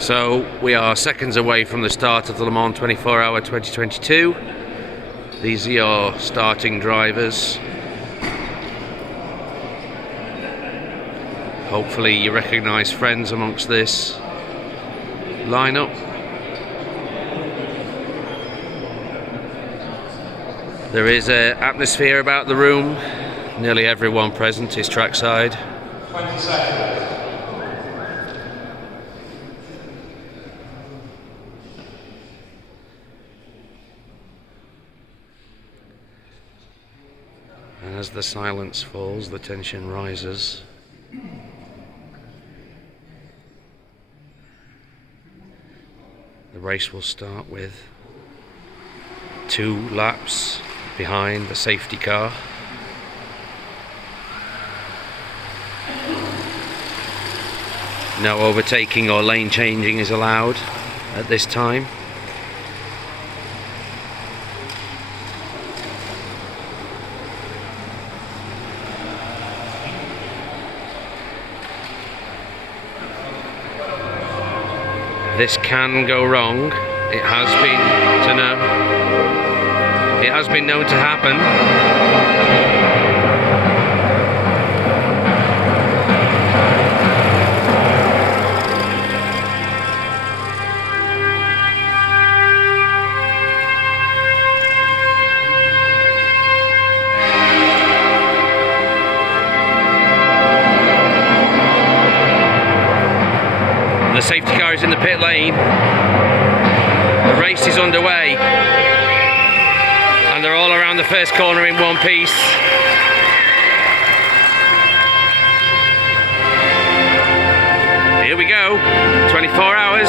So we are seconds away from the start of the Le Mans 24-hour 2022. These are your starting drivers. Hopefully you recognise friends amongst this lineup. There is an atmosphere about the room. Nearly everyone present is trackside. 20 seconds. And as the silence falls, the tension rises. The race will start with 2 laps behind the safety car. No overtaking or lane changing is allowed at this time. This can go wrong. It has been known to happen. The safety car is in the pit lane. The race is underway. And they're all around the first corner in one piece. Here we go. 24 hours.